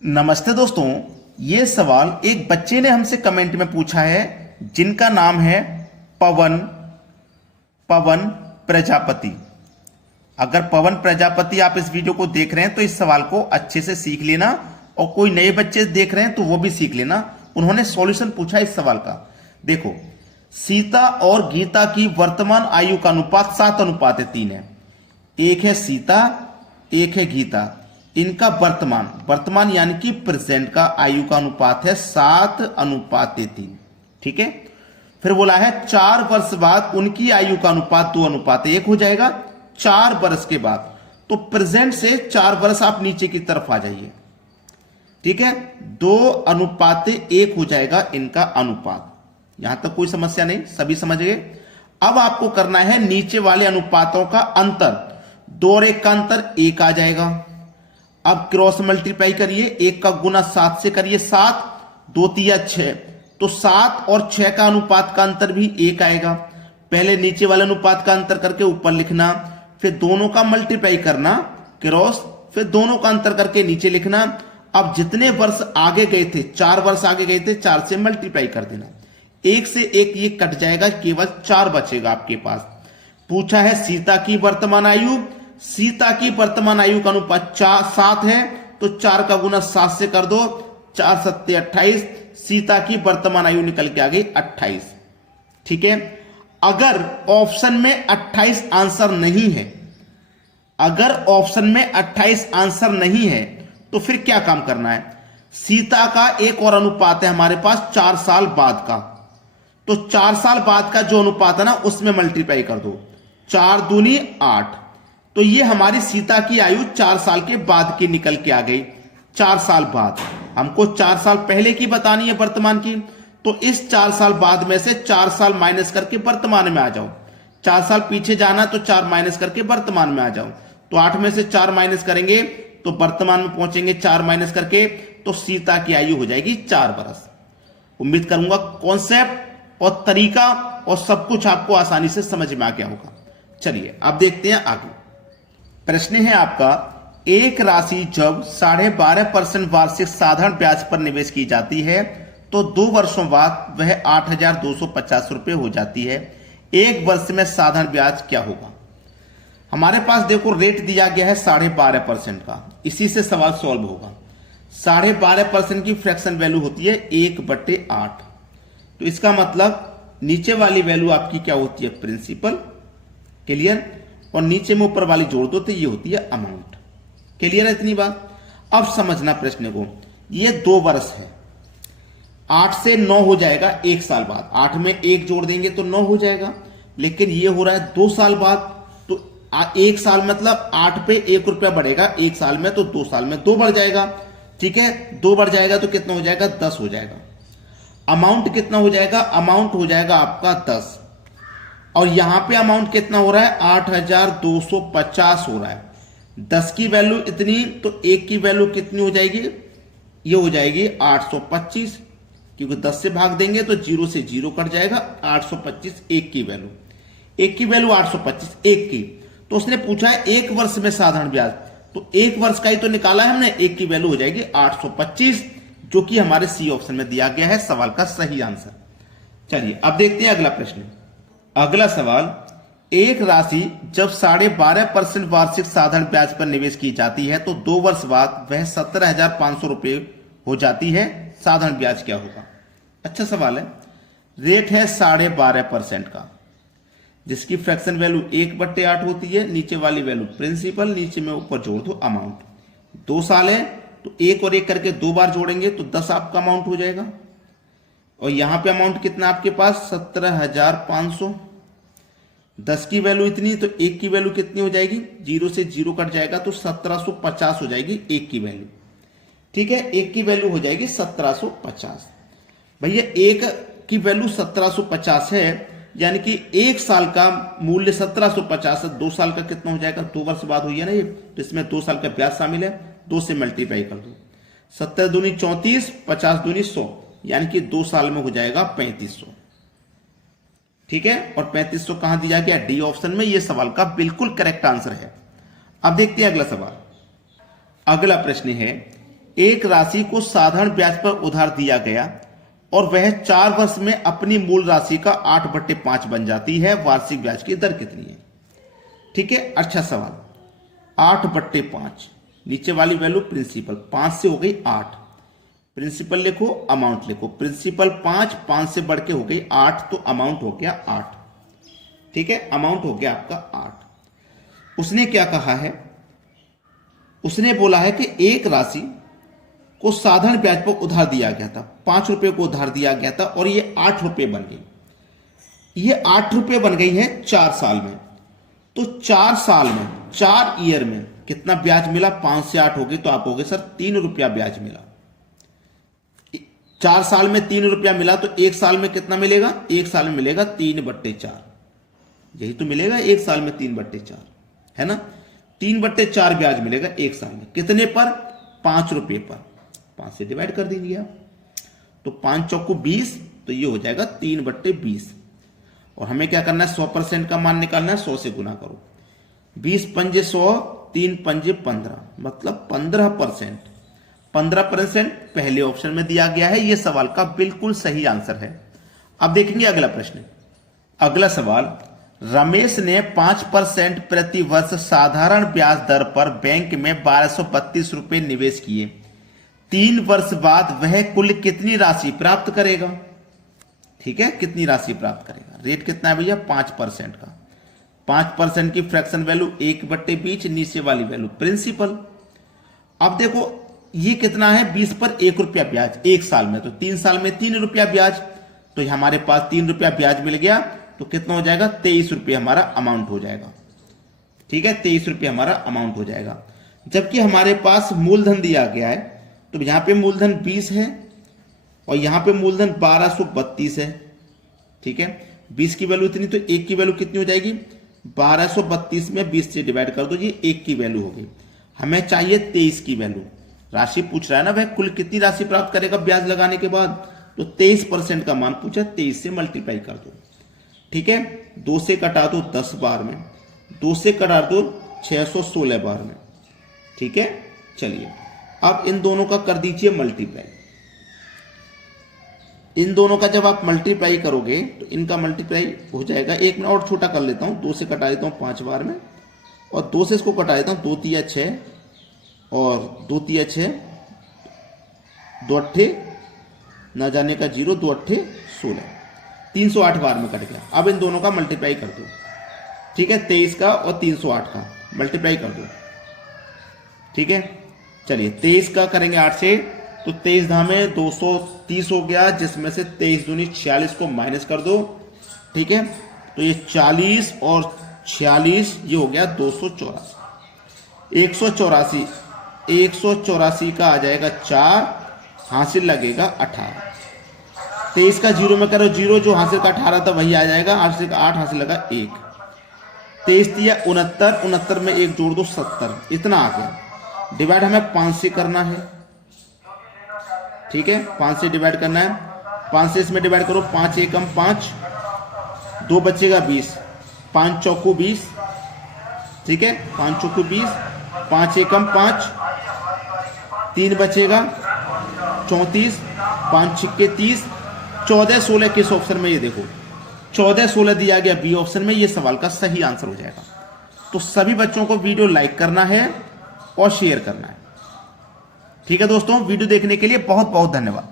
नमस्ते दोस्तों, ये सवाल एक बच्चे ने हमसे कमेंट में पूछा है जिनका नाम है पवन पवन प्रजापति। अगर पवन प्रजापति आप इस वीडियो को देख रहे हैं तो इस सवाल को अच्छे से सीख लेना, और कोई नए बच्चे देख रहे हैं तो वो भी सीख लेना। उन्होंने सॉल्यूशन पूछा इस सवाल का। देखो, सीता और गीता की वर्तमान आयु का अनुपात 7:3 है। एक है सीता, एक है गीता। इनका वर्तमान यानी कि प्रेजेंट का आयु का अनुपात है 7:3। ठीक है। फिर बोला है 4 वर्ष बाद उनकी आयु का अनुपात 2:1 हो जाएगा 4 वर्ष के बाद। तो प्रेजेंट से 4 वर्ष आप नीचे की तरफ आ जाइए। ठीक है, 2:1 हो जाएगा इनका अनुपात। यहां तक कोई समस्या नहीं, सभी समझ गए। अब आपको करना है नीचे वाले अनुपातों का अंतर। 2 और 1 का अंतर 1 आ जाएगा। अब क्रॉस मल्टीप्लाई करिए, 1 का गुना 7 से करिए, 7 2 3 6, तो 7 और 6 का अनुपात का अंतर भी 1 आएगा। पहले नीचे वाले अनुपात का अंतर करके ऊपर लिखना, फिर दोनों का मल्टीप्लाई करना क्रॉस, फिर दोनों का अंतर करके नीचे लिखना। अब जितने वर्ष आगे गए थे, 4 वर्ष आगे गए थे, 4 से मल्टीप्लाई कर देना। 1 से 1 ये कट जाएगा, केवल 4 बचेगा आपके पास। पूछा है सीता की वर्तमान आयु। सीता की वर्तमान आयु का अनुपात 7 है, तो 4 का गुना 7 से कर दो, 4 7 28। सीता की वर्तमान आयु निकल के आ गई 28। ठीक है। अगर ऑप्शन में 28 आंसर नहीं है, अगर ऑप्शन में 28 आंसर नहीं है तो फिर क्या काम करना है? सीता का एक और अनुपात है हमारे पास 4 साल बाद का, तो 4 साल बाद का जो अनुपात है ना उसमें मल्टीप्लाई कर दो। 4 दूनी 8, तो ये हमारी सीता की आयु 4 साल के बाद की निकल के आ गई। 4 साल बाद, हमको 4 साल पहले की बतानी है वर्तमान की, तो इस 4 साल बाद में से 4 साल माइनस करके वर्तमान में आ जाओ। 4 साल पीछे जाना तो 4 माइनस करके वर्तमान में आ जाओ। तो 8 में से 4 माइनस करेंगे तो वर्तमान में पहुंचेंगे 4 माइनस करके, तो सीता की आयु हो जाएगी 4 वर्ष। उम्मीद करूंगा कॉन्सेप्ट और तरीका और सब कुछ आपको आसानी से समझ में आ गया होगा। चलिए अब देखते हैं आगे। प्रश्न है आपका, एक राशि जब 12.5% वार्षिक साधारण ब्याज पर निवेश की जाती है तो 2 वर्षों बाद वह 8,250 रुपए हो जाती है। 1 वर्ष में साधारण ब्याज क्या होगा? हमारे पास देखो रेट दिया गया है 12.5% का, इसी से सवाल सॉल्व होगा। 12.5% की फ्रैक्शन वैल्यू होती है 1/8। तो इसका मतलब नीचे वाली वैल्यू आपकी क्या होती है? प्रिंसिपल। क्लियर। और नीचे में ऊपर वाली जोड़ दो तो ये होती है अमाउंट। क्लियर है इतनी बात? अब समझना प्रश्न को। ये 2 वर्ष है, 8 से 9 हो जाएगा 1 साल बाद। 8 में 1 जोड़ देंगे तो 9 हो जाएगा, लेकिन ये हो रहा है 2 साल बाद। तो 1 साल मतलब 8 पे 1 रुपया बढ़ेगा 1 साल में, तो 2 साल में 2 बढ़ जाएगा। ठीक है, 2 बढ़ जाएगा तो कितना हो जाएगा? 10 हो जाएगा। अमाउंट कितना हो जाएगा? अमाउंट हो जाएगा आपका 10। और यहां पे अमाउंट कितना हो रहा है? 8,250 हो रहा है। 10 की वैल्यू इतनी, तो 1 की वैल्यू कितनी हो जाएगी? ये हो जाएगी 825, क्योंकि 10 से भाग देंगे तो 0 से 0 कट जाएगा। 825 1 की वैल्यू, 1 की वैल्यू 825 1 की। तो उसने पूछा है 1 वर्ष में साधारण ब्याज, तो 1 वर्ष का ही तो निकाला है हमने। 1 की वैल्यू हो जाएगी 825, जो कि हमारे सी ऑप्शन में दिया गया है सवाल का सही आंसर। चलिए अब देखते हैं अगला प्रश्न। अगला सवाल, एक राशि जब 12.5% वार्षिक साधारण ब्याज पर निवेश की जाती है तो 2 वर्ष बाद वह 17,500 रुपए हो जाती है। साधारण ब्याज क्या होगा? अच्छा सवाल है। रेट है 12.5% का, जिसकी फ्रैक्शन वैल्यू 1/8 होती है। नीचे वाली वैल्यू प्रिंसिपल, नीचे में ऊपर जोड़ दो अमाउंट। 2 साल है तो 1 और 1 करके 2 बार जोड़ेंगे तो 10 आपका अमाउंट हो जाएगा। और यहां पे अमाउंट कितना आपके पास? 17,500। 10 की वैल्यू इतनी, तो 1 की वैल्यू कितनी हो जाएगी? 0 से 0 कट जाएगा तो 1750 हो जाएगी 1 की वैल्यू। ठीक है, 1 की वैल्यू हो जाएगी 1750। भैया 1 की वैल्यू 1750 है, यानी कि 1 साल का मूल्य 1750 है। 2 साल का कितना हो जाएगा? 2 वर्ष बाद हुई है ना ये, तो इसमें 2 साल का ब्याज शामिल है। 2 से मल्टीप्लाई कर दो, 17 दूनी 34, 50 दूनी 100, यानी कि 2 साल में हो जाएगा 3500। ठीक है, और 3500 कहां दिया गया? डी ऑप्शन में। यह सवाल का बिल्कुल करेक्ट आंसर है। अब देखते हैं अगला सवाल। अगला प्रश्न है, एक राशि को साधारण ब्याज पर उधार दिया गया और वह 4 वर्ष में अपनी मूल राशि का 8/5 बन जाती है, वार्षिक ब्याज की दर कितनी है? ठीक है, अच्छा सवाल। 8/5, नीचे वाली वैल्यू प्रिंसिपल, 5 से हो गई 8, प्रिंसिपल लिखो, अमाउंट लिखो। प्रिंसिपल 5, 5 से बढ़ के हो गई 8, तो अमाउंट हो गया 8। ठीक है, अमाउंट हो गया आपका 8। उसने क्या कहा है? उसने बोला है कि एक राशि को साधारण ब्याज पर उधार दिया गया था, 5 रुपए को उधार दिया गया था और ये 8 रुपए बन गई। ये 8 रुपए बन गई है 4 साल में। तो 4 साल में, 4 ईयर में कितना ब्याज मिला? 5 से 8 होगी तो आप होगे सर 3 रुपया ब्याज मिला। 4 साल में 3 रुपया मिला तो 1 साल में कितना मिलेगा? 1 साल में मिलेगा 3/4। यही तो मिलेगा 1 साल में 3/4, है ना? 3/4 ब्याज मिलेगा 1 साल में। कितने पर? 5 रुपए पर। 5 से डिवाइड कर दीजिए आप, तो 5 चौको 20, तो ये हो जाएगा 3/20। और हमें क्या करना है? 100% का मान निकालना है, 100 से गुना करो। 20 पंजे 100, 3 पंजे 15, मतलब 15%। 15% पहले ऑप्शन में दिया गया है। यह सवाल का बिल्कुल सही आंसर है। अब देखेंगे अगला प्रश्न। अगला सवाल, रमेश ने 5% प्रति वर्ष साधारण ब्याज दर पर बैंक में 1232 रुपए निवेश किए। 3 वर्ष बाद वह कुल कितनी राशि प्राप्त करेगा? ठीक है, कितनी राशि प्राप्त करेगा? रेट कितना है भैया? 5% का। 5% की फ्रैक्शन वैल्यू 1/20, नीचे वाली वैल्यू प्रिंसिपल। अब देखो ये कितना है? 20 पर 1 रुपया ब्याज 1 साल में, तो 3 साल में 3 रुपया ब्याज, तो हमारे पास 3 रुपया ब्याज मिल गया। तो कितना हो जाएगा? 23 रुपये हमारा अमाउंट हो जाएगा। ठीक है, 23 रुपये हमारा अमाउंट हो जाएगा। जबकि हमारे पास मूलधन दिया गया है, तो यहां पे मूलधन 20 है और यहां पे मूलधन 1232 है। ठीक है, 20 की वैल्यू इतनी, तो 1 की वैल्यू कितनी हो जाएगी? 1232 में 20 से डिवाइड कर दो, ये 1 की वैल्यू हो गई। हमें चाहिए 23 की वैल्यू। राशि पूछ रहा है ना वह कुल कितनी राशि प्राप्त करेगा ब्याज लगाने के बाद, तो 23% का मान पूछा, 23 से मल्टीप्लाई कर दो। ठीक है, 2 से कटा दो 10 बार में, 2 से कटा दो 616 बार में। ठीक है, चलिए अब इन दोनों का कर दीजिए मल्टीप्लाई। इन दोनों का जब आप मल्टीप्लाई करोगे तो इनका मल्टीप्लाई हो जाएगा। एक मैं और छोटा कर लेता हूं, 2 से कटा देता हूं 5 बार में और 2 से इसको कटा देता हूं, 2 तिया 6 और 2 तिया 6, 2 अट्ठे ना जाने का 0, 2 अट्ठे 16, 308 बार में कट गया। अब इन दोनों का मल्टीप्लाई कर दो। ठीक है, 23 का और 308 का मल्टीप्लाई कर दो। ठीक है, चलिए 23 का करेंगे 8 से, तो 23 धामे 230 हो गया, जिसमें से 23 दूनी 46 को माइनस कर दो। ठीक है, तो ये 40 और 46 ये हो गया 284। 184 का आ जाएगा 4, हासिल लगेगा 18। 23 का 0 में करो 0, जो हासिल का 18 था वही आ जाएगा। 8 से 8 हासिल लगा 1। 23 दिया 69, 69 में 1 जोड़ दो 70, इतना आ गया। डिवाइड हमें 5 से करना है। ठीक है, 5 से डिवाइड करना है। 5 से इसमें डिवाइड करो, 5 एकम 5, 2 बचेगा 20, 5 चौको 20। ठीक है, 5 चौको 20, 5 एकम 5, 3 बचेगा 34, 5 छिक्के 30, 14 16 किस ऑप्शन में? ये देखो 14 16 दिया गया बी ऑप्शन में। ये सवाल का सही आंसर हो जाएगा। तो सभी बच्चों को वीडियो लाइक करना है और शेयर करना है। ठीक है दोस्तों, वीडियो देखने के लिए बहुत बहुत धन्यवाद।